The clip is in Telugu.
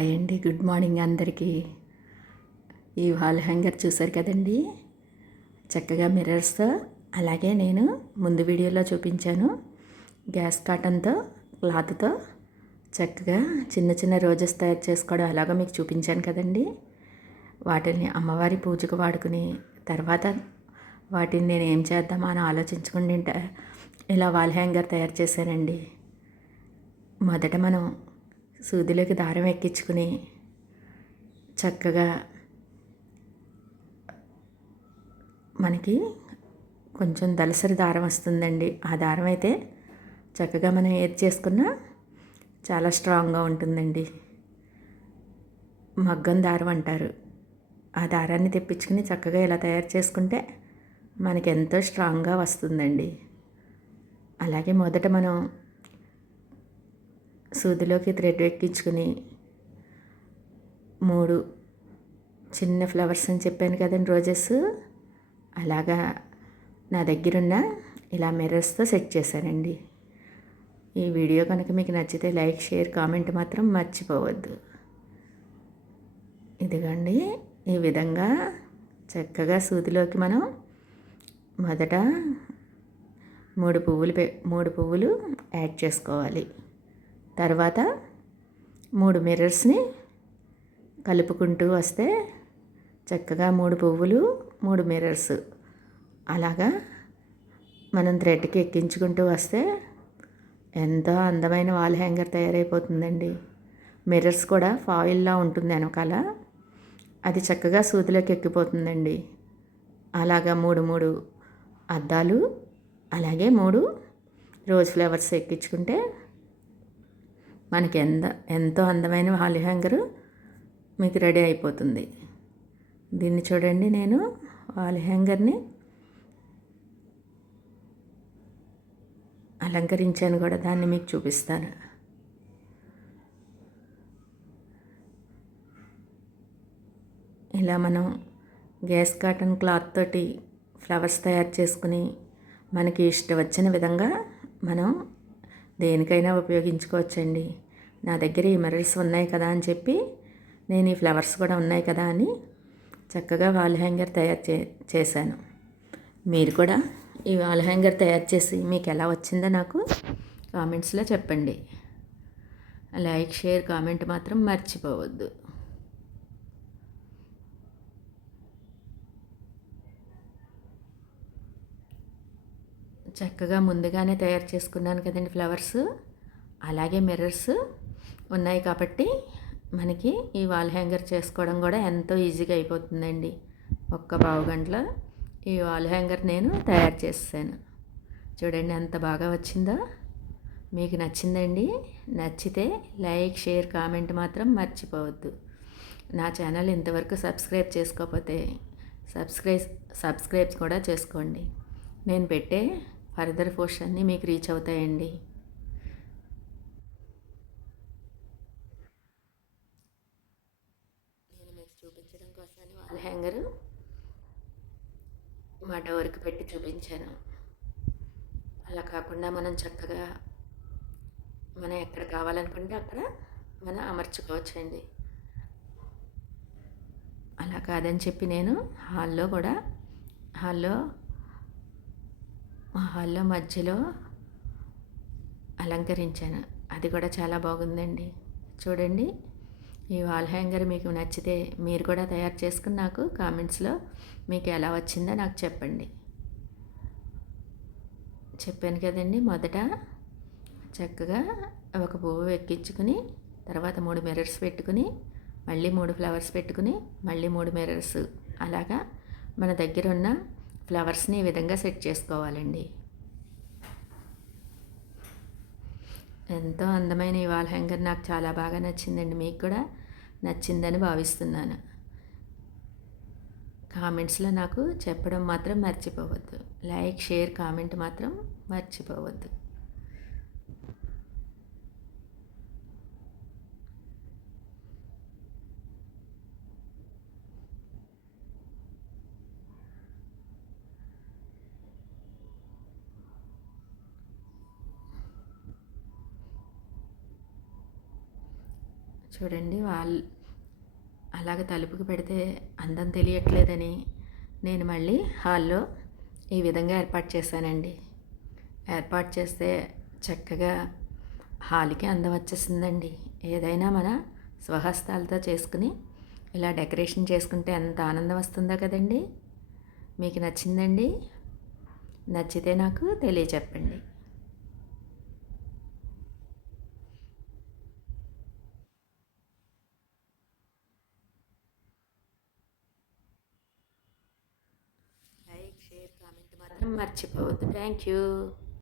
హాయ్ అండి, గుడ్ మార్నింగ్ అందరికీ. ఈ వాల్ హ్యాంగర్ చూసారు కదండి, చక్కగా మిర్రర్స్తో, అలాగే నేను ముందు వీడియోలో చూపించాను గ్యాస్ కాటన్తో క్లాత్తో చక్కగా చిన్న చిన్న రోజెస్ తయారు చేసుకోవడం ఎలాగో మీకు చూపించాను కదండి. వాటిని అమ్మవారి పూజకు వాడుకుని తర్వాత వాటిని నేను ఏం చేద్దామా అని ఆలోచించుకుంటుంటే ఇలా వాల్ హ్యాంగర్ తయారు చేశానండి. మొదట మనం సూదిలోకి దారం ఎక్కించుకుని చక్కగా మనకి కొంచెం దలసరి దారం వస్తుందండి. ఆ దారం అయితే చక్కగా మనం ఏది చేసుకున్నా చాలా స్ట్రాంగ్గా ఉంటుందండి. మగ్గం దారం అంటారు. ఆ దారాన్ని తెప్పించుకుని చక్కగా ఇలా తయారు చేసుకుంటే మనకి ఎంతో స్ట్రాంగ్గా వస్తుందండి. అలాగే మొదట మనం సూదిలోకి థ్రెడ్ ఎక్కించుకుని 3 చిన్న ఫ్లవర్స్ అని చెప్పాను కదండి, రోజెస్, అలాగా నా దగ్గరున్న ఇలా మిర్రర్స్తో సెట్ చేశానండి. ఈ వీడియో కనుక మీకు నచ్చితే లైక్, షేర్, కామెంట్ మాత్రం మర్చిపోవద్దు. ఇదిగోండి, ఈ విధంగా చక్కగా సూదిలోకి మనం మొదట 3 పువ్వులు యాడ్ చేసుకోవాలి. తర్వాత 3 మిర్రర్స్ని కలుపుకుంటూ వస్తే చక్కగా 3 పువ్వులు 3 మిర్రర్స్ అలాగా మనం థ్రెడ్కి ఎక్కించుకుంటూ వస్తే ఎంతో అందమైన వాల్ హ్యాంగర్ తయారైపోతుందండి. మిర్రర్స్ కూడా ఫాయిల్లా ఉంటుంది వెనకాల, అది చక్కగా సూదిలోకి ఎక్కిపోతుందండి. అలాగా 3 అద్దాలు, అలాగే 3 రోజ్ ఫ్లవర్స్ ఎక్కించుకుంటే మనకి ఎంతో అందమైన వాల్ హ్యాంగరు మీకు రెడీ అయిపోతుంది. దీన్ని చూడండి, నేను వాల్ హ్యాంగర్ని అలంకరించాను కూడా, దాన్ని మీకు చూపిస్తాను. ఇలా మనం గ్యాస్ కాటన్ క్లాత్ తోటి ఫ్లవర్స్ తయారు చేసుకుని మనకి ఇష్టం వచ్చిన విధంగా మనం దేనికైనా ఉపయోగించుకోవచ్చండి. నా దగ్గర ఈ మిర్రర్స్ ఉన్నాయి కదా అని చెప్పి నేను ఈ ఫ్లవర్స్ కూడా ఉన్నాయి కదా అని చక్కగా వాల్ హ్యాంగర్ తయారు చేశాను. మీరు కూడా ఈ వాల్ హ్యాంగర్ తయారు చేసి మీకు ఎలా వచ్చిందో నాకు కామెంట్స్లో చెప్పండి. లైక్, షేర్, కామెంట్ మాత్రం మర్చిపోవద్దు. చక్కగా ముందుగానే తయారు చేసుకున్నాను కదండి ఫ్లవర్స్, అలాగే మిర్రర్స్ ఉన్నాయి కాబట్టి మనకి ఈ వాల్ హ్యాంగర్ చేసుకోవడం కూడా ఎంతో ఈజీగా అయిపోతుందండి. ఒక్క పావు గంటలో ఈ వాల్ హ్యాంగర్ నేను తయారు చేసాను. చూడండి ఎంత బాగా వచ్చిందో. మీకు నచ్చిందండి? నచ్చితే లైక్, షేర్, కామెంట్ మాత్రం మర్చిపోవద్దు. నా ఛానల్ ఇంతవరకు సబ్స్క్రైబ్ చేసుకోకపోతే సబ్స్క్రైబ్ కూడా చేసుకోండి. నేను పెట్టే ఫర్దర్ పోస్ట్ అన్నీ మీకు రీచ్ అవుతాయండి. నేను మీకు చూపించడం కోసమని వాల్ హ్యాంగరు మా డోర్కి పెట్టి చూపించాను. అలా కాకుండా మనం చక్కగా మనం ఎక్కడ కావాలనుకుంటే అక్కడ మనం అమర్చుకోవచ్చండి. అలా కాదని చెప్పి నేను హాల్లో మధ్యలో అలంకరించాను. అది కూడా చాలా బాగుందండి. చూడండి, ఈ వాల్ హ్యాంగర్ మీకు నచ్చితే మీరు కూడా తయారు చేసుకుని నాకు కామెంట్స్లో మీకు ఎలా వచ్చిందో నాకు చెప్పండి. చెప్పాను కదండి, మొదట చక్కగా ఒక పువ్వు ఎక్కించుకుని తర్వాత 3 మిర్రర్స్ పెట్టుకుని మళ్ళీ 3 ఫ్లవర్స్ పెట్టుకుని మళ్ళీ 3 మిర్రర్స్, అలాగా మన దగ్గర ఉన్న ఫ్లవర్స్ని ఈ విధంగా సెట్ చేసుకోవాలండి. ఎంతో అందమైన ఈ వాల్ హ్యాంగర్ నాకు చాలా బాగా నచ్చిందండి. మీకు కూడా నచ్చిందని భావిస్తున్నాను. కామెంట్స్లో నాకు చెప్పడం మాత్రం మర్చిపోవద్దు. లైక్, షేర్, కామెంట్ మాత్రం మర్చిపోవద్దు. చూడండి అలాగ తలుపుకి పెడితే అందం తెలియట్లేదని నేను మళ్ళీ హాల్లో ఈ విధంగా ఏర్పాటు చేశానండి. ఏర్పాటు చేస్తే చక్కగా హాల్కి అందం వచ్చేసిందండి. ఏదైనా మన స్వహస్తాలతో చేసుకుని ఇలా డెకరేషన్ చేసుకుంటే ఎంత ఆనందం వస్తుందో కదండి. మీకు నచ్చిందండి? నచ్చితే నాకు తెలియచెప్పండి. లైక్, షేర్, కామెంట్ మాత్రం మర్చిపోవద్దు. Thank you.